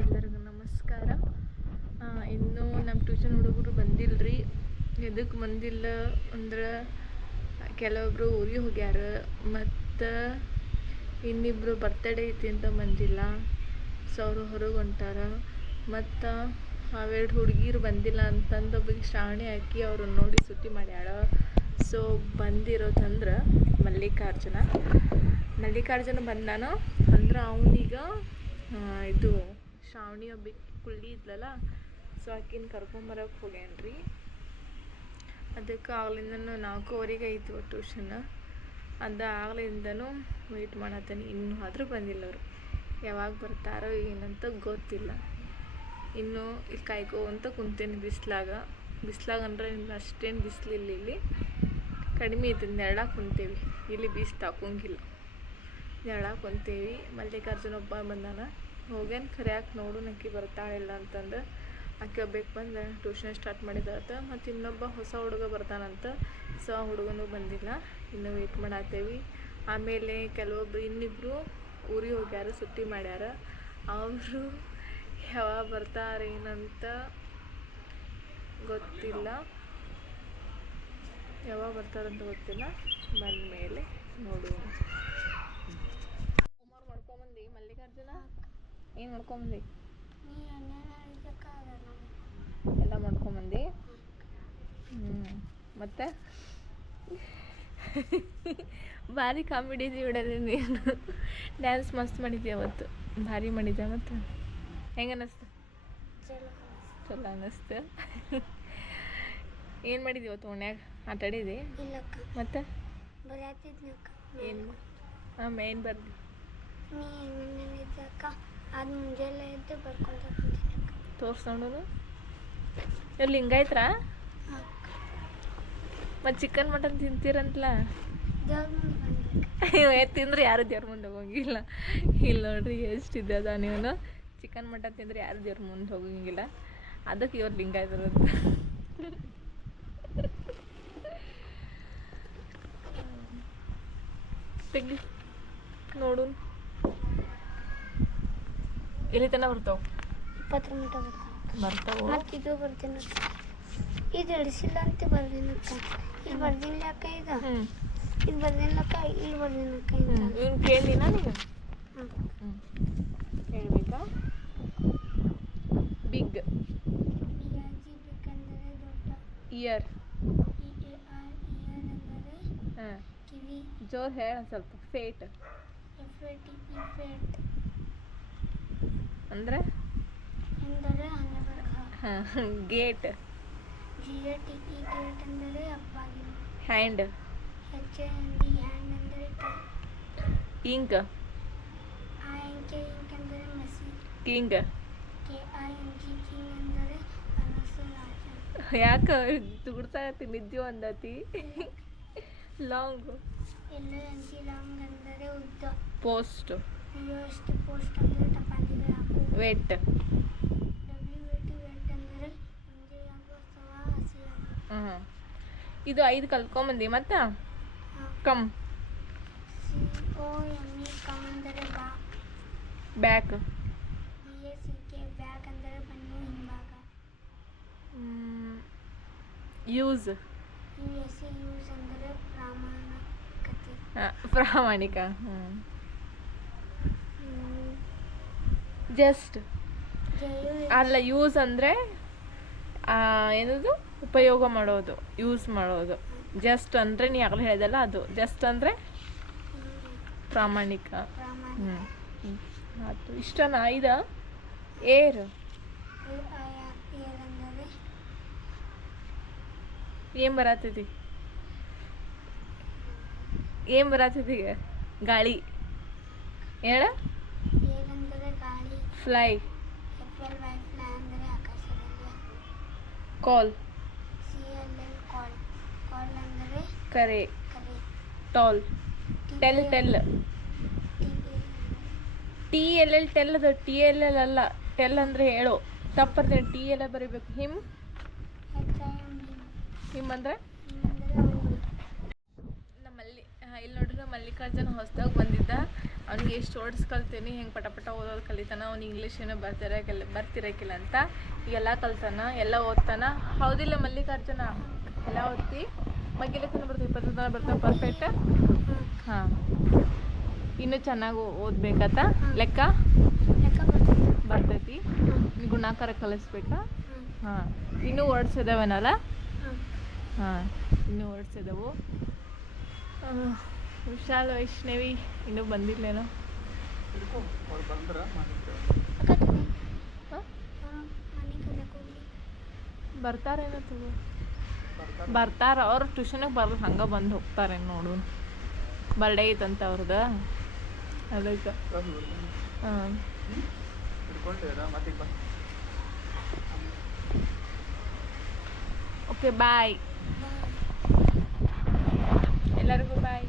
ಎಲ್ಲರಿಗೂ ನಮಸ್ಕಾರ. ಇನ್ನೂ ನಮ್ಮ ಟ್ಯೂಷನ್ ಹುಡುಗರು ಬಂದಿಲ್ಲರಿ. ಎದಕ್ಕೆ ಬಂದಿಲ್ಲ ಅಂದ್ರೆ ಕೆಲವೊಬ್ಬರು ಊರಿಗೆ ಹೋಗ್ಯಾರ, ಮತ್ತು ಇನ್ನಿಬ್ಬರು ಬರ್ತಡೇ ಐತಿ ಅಂತ ಬಂದಿಲ್ಲ. ಸೊ ಅವರು ಹೊರಗೆ ಹೊಂಟಾರ. ಮತ್ತು ಅವೆರಡು ಹುಡುಗಿರು ಬಂದಿಲ್ಲ ಅಂತಂದು ಒಬ್ಬರಿಗೆ ಶ್ರಾವಣಿ ಹಾಕಿ ಅವ್ರನ್ನ ನೋಡಿ ಸುಟ್ಟಿ ಮಾಡ್ಯಾಳ. ಸೊ ಬಂದಿರೋದಂದ್ರೆ ಮಲ್ಲಿಕಾರ್ಜುನ ಬಂದಾನ ಅಂದ್ರೆ ಅವನೀಗ ಇದು ಶ್ರಾವಣಿ ಒಬ್ಬ ಕುಳ್ಳಿ ಇದ್ಲಲ್ಲ, ಸೊ ಆಕಿನ ಕರ್ಕೊಂಬರಕ್ಕೆ ಹೋಗ್ಯಾನ್ರಿ. ಅದಕ್ಕೆ ಆಗ್ಲಿಂದನೂ 4:15 ಐತಿ ಟ್ಯೂಷನ್. ಅದು ಆಗ್ಲಿಂದನೂ ವೆಯ್ಟ್ ಮಾಡತ್ತೇನೆ, ಇನ್ನೂ ಆದರೂ ಬಂದಿಲ್ಲ ಅವರು. ಯಾವಾಗ ಬರ್ತಾರೋ ಏನಂತ ಗೊತ್ತಿಲ್ಲ. ಇನ್ನೂ ಇಲ್ಲಿ ಕಾಯ್ಕೊಂತ ಕುಂತೇನೆ ಬಿಸ್ಲಾಗ ಅಂದ್ರೆ ಇನ್ನು ಅಷ್ಟೇನು ಬಿಸಿಲಿಲ್ಲ, ಇಲ್ಲಿ ಕಡಿಮೆ ಐತಿ. ನೆರಳಾಗ ಕುಂತೇವಿ, ಇಲ್ಲಿ ಬೀಸ್ ತಾಕೋಂಗಿಲ್ಲ, ನೆರಳಾಗ ಕುಂತೇವಿ. ಮಲ್ಲಿಕಾರ್ಜುನ ಒಬ್ಬ ಬಂದಾನ, ಹೋಗ್ಯಾನ ಕರ್ಯಾಕೆ ನೋಡು ನಕ್ಕಿ ಬರ್ತಾಳಿಲ್ಲ ಅಂತಂದು. ಆಕೆ ಒಬ್ಬಕ್ಕೆ ಬಂದು ಟ್ಯೂಷನ್ ಸ್ಟಾರ್ಟ್ ಮಾಡಿದಾತ. ಮತ್ತು ಇನ್ನೊಬ್ಬ ಹೊಸ ಹುಡುಗ ಬರ್ತಾನಂತ. ಸೊ ಆ ಹುಡುಗನೂ ಬಂದಿಲ್ಲ, ಇನ್ನೂ ವೆಯ್ಟ್ ಮಾಡತ್ತೇವಿ. ಆಮೇಲೆ ಕೆಲವೊಬ್ರು ಇನ್ನಿಬ್ಬರು ಊರಿಗೆ ಹೋಗ್ಯಾರ, ಸುಟ್ಟಿ ಮಾಡ್ಯಾರ. ಅವರು ಯಾವಾಗ ಬರ್ತಾರೇನಂತ ಗೊತ್ತಿಲ್ಲ, ಬಂದ ಮೇಲೆ ನೋಡುವ. ಹೋಮ್ವರ್ಕ್ ಮಾಡ್ಕೊಂಬಂದು ಮಲ್ಲಿಕಾರ್ಜುನ ಏನು ಮಾಡ್ಕೊಂಬಂದು? ಎಲ್ಲ ಮಾಡ್ಕೊಂಬಂದು. ಮತ್ತೆ ಭಾರಿ ಕಾಮಿಡಿ ಇದೀವಿ ಬಿಡೋದು ನೀನು. ಡ್ಯಾನ್ಸ್ ಮಸ್ತ್ ಮಾಡಿದ್ದೆ ಅವತ್ತು, ಭಾರಿ ಮಾಡಿದ್ದೆ. ಮತ್ತು ಹೆಂಗೆ ಅನ್ನಿಸ್ತು? ಚಲೋ ಅನ್ನಿಸ್ತು. ಏನು ಮಾಡಿದ್ವಿ ಇವತ್ತು ಓಣ್ಯಾಗ? ಆಟ ಆಡಿದ್ವಿ. ಮತ್ತೆ ಏನು ಏನು ಬರ್ದಿ? ತೋರ್ಸ್ ನೋಡೋನು. ಇಲ್ಲಿ ಲಿಂಗಾಯ್ತ್ರಾ? ಮತ್ತು ಚಿಕನ್ ಮಟನ್ ತಿಂತೀರಂತಲ್ಲ, ತಿಂದ್ರೆ ಯಾರು ದೇವ್ರ ಮುಂದೆ ಹೋಗಂಗಿಲ್ಲ. ಇಲ್ಲಿ ನೋಡ್ರಿ ಎಷ್ಟಿದ್ದದ. ನೀವು ಚಿಕನ್ ಮಟನ್ ತಿಂದ್ರೆ ಯಾರು ದೇವ್ರ ಮುಂದೆ ಹೋಗಂಗಿಲ್ಲ, ಅದಕ್ಕೆ ಇವ್ರು ಲಿಂಗಾಯ್ತಿರೋದು. ತೆಗಿ ನೋಡು, ಎಲ್ಲಿ ತನಕ ಬರ್ತಾವ? 20 ಮಿನಿಟ್ ಬರ್ತಾವ. ಮತ್ತು ಇದು ಬರ್ತೀನಿ, ಇದು ಇಳಿಸಿಲ್ಲ ಅಂತ ಬರ್ದಿನಕ್ಕ. ಇಲ್ಲಿ ಬರ್ದಿಲ್ಲಕ್ಕ, ಇದು ಇಲ್ಲಿ ಬರ್ದಿಲ್ಲಕ್ಕ, ಇಲ್ಲಿ ಬರ್ದಿನಕ್ಕ. ಇವ್ನು ಕೇಳಿನ ನೀವು? ಹೇಳ್ಬೇಕಾ? ಬಿಗ್ ಅಂದರೆ ದೊಡ್ಡ. ಇಯರ್. ಅಂದರೆ ಕಿವಿ. ಜೋರು ಹೇಳ ಸ್ವಲ್ಪ. ಫೇಟ್ ಅಂದರೆ ಎಂದರೆ ಹಣೆಬರಹ. ಗೇಟ್. ಗೇಟ್ ಅಂದರೆ ಅಪ್ಪಾಗಿ. ಹ್ಯಾಂಡ್. HAND ಹ್ಯಾಂಡ್ ಅಂದರೆ ಕೈ. ಇಂಕ್. ಇಂಕ್ ಅಂದರೆ ಮಸಿ. ಕಿಂಗ್. KING ಕಿಂಗ್ ಅಂದರೆ ಅರಸು, ರಾಜ. ಯಾಕೆ ದುಡ್ಸಾಗತ್ತಿ ನಿದ್ದೆ ಒಂದತಿ? ಲಾಂಗ್. LONG ಲಾಂಗ್ ಅಂದರೆ ಉದ್ದ. ಪೋಸ್ಟ್. ಪೋಸ್ಟ್ ಅಂದರೆ ಟಪಾಲಿಗೆ ಹಾಕು. ವೆಟ್. WAT ವೆಟ್ ಅಂದರೆ ಒಂದೇ ಅಥವಾ ಹಸಿಯಾಗಿ. ಇದು 5 ಕಲ್ತ್ಕೊಂಬಂದಿ. ಮತ್ತು ಕಮ್. COME ಕಮ್ ಅಂದರೆ ಬಾ. ಬ್ಯಾಕ್. BACK ಬ್ಯಾಕ್ ಅಂದರೆ ಬನ್ನಿ, ಹಿಂಭಾಗ. ಯೂಸ್. USA ಯೂಸ್ ಅಂದರೆ ಪ್ರಾಮಾಣಿಕತೆ. ಪ್ರಾಮಾಣಿಕ. ಜಸ್ಟ್ ಅಲ್ಲ, ಯೂಸ್ ಅಂದರೆ ಏನದು? ಉಪಯೋಗ ಮಾಡೋದು, ಯೂಸ್ ಮಾಡೋದು. ಜಸ್ಟ್ ಅಂದರೆ ನೀ ಆಗಲೇ ಹೇಳಿದಲ್ಲ, ಅದು ಜಸ್ಟ್ ಅಂದರೆ ಪ್ರಾಮಾಣಿಕ. ಆಯ್ತು, ಇಷ್ಟನಾ? ಇದು ಏರ್. ಅಂದರೆ ಏನು ಬರತ್ತಿದೆ ಈಗ? ಗಾಳಿ. ಹೇಳ. ಏನೆಂದರೆ ಗಾಳಿ. ಫ್ಲೈ. FLY ಫ್ಲೈ ಅಂದರೆ ಆಕಾಶದಲ್ಲಿ. ಕಾಲ್. CLL ಕಾಲ್. ಕಾಲ್ ಅಂದರೆ ಕರೆ. ಕರೆ. ಟಾಲ್. ಟೆಲ್. TLL tell. ಅದು TLL ಅಲ್ಲ, ಟೆಲ್ ಅಂದರೆ ಹೇಳು. ತಪ್ಪರ್ತೇನೆ, TLL ಬರೀಬೇಕು. ಹಿಮ್. HIM ಹಿಮ್ ಅಂದರೆ ಅಂದರೆ ನಮ್ಮಲ್ಲಿ ಇಲ್ಲಿ ನೋಡ್ರಿ ಮಲ್ಲಿಕಾರ್ಜುನ ಹೊಸ್ದಾಗಿ ಬಂದಿದ್ದ. ಅವ್ನಿಗೆ ಎಷ್ಟು ವರ್ಡ್ಸ್ ಕಲ್ತೀನಿ, ಹೆಂಗೆ ಪಟ ಪಟ ಓದೋದು ಕಲಿತಾನ. ಅವ್ನು ಇಂಗ್ಲೀಷ್ ಏನೋ ಬರ್ತಿರಕ್ಕಿಲ್ಲ ಅಂತ ಈಗೆಲ್ಲ ಕಲ್ತಾನ, ಎಲ್ಲ ಓದ್ತಾನ. ಹೌದಿಲ್ಲ ಮಲ್ಲಿಕಾರ್ಜುನ? ಎಲ್ಲ ಓದ್ತಿ ಮಗ್ಗಿಲ್ಲ ತನಕ ಬರ್ತೀವಿ, 20 ತನಕ ಬರ್ತಾವೆ ಪರ್ಫೆಕ್ಟ್. ಹಾಂ, ಇನ್ನೂ ಚೆನ್ನಾಗಿ ಓದ್ಬೇಕತ್ತ. ಲೆಕ್ಕ ಬರ್ತೈತಿ, ಗುಣಾಕಾರ ಕಲಿಸ್ಬೇಕಾ? ಹಾಂ, ಇನ್ನೂ ವರ್ಡ್ಸ್ ಇದಾವೇನಲ್ಲ? ಹಾಂ, ಇನ್ನೂ ವರ್ಡ್ಸ್ ಇದಾವು. ವಿಶಾಲ್ ವೈಷ್ಣವಿ ಇನ್ನೂ ಬಂದಿಲ್ಲೇನೋ. ಬರ್ತಾರೇನೋ ತಗೋ, ಬರ್ತಾರ ಅವ್ರು. ಟ್ಯೂಷನಿಗೆ ಬರೋದು ಹಂಗೆ ಬಂದು ಹೋಗ್ತಾರೆ ನೋಡು. ಬರ್ಡೇ ಐತಂತ ಅವ್ರದ್ದು, ಅದಕ್ಕೆ. ಹಾಂ, ಓಕೆ ಬಾಯ್ ಎಲ್ಲರಿಗೂ ಬಾಯ್.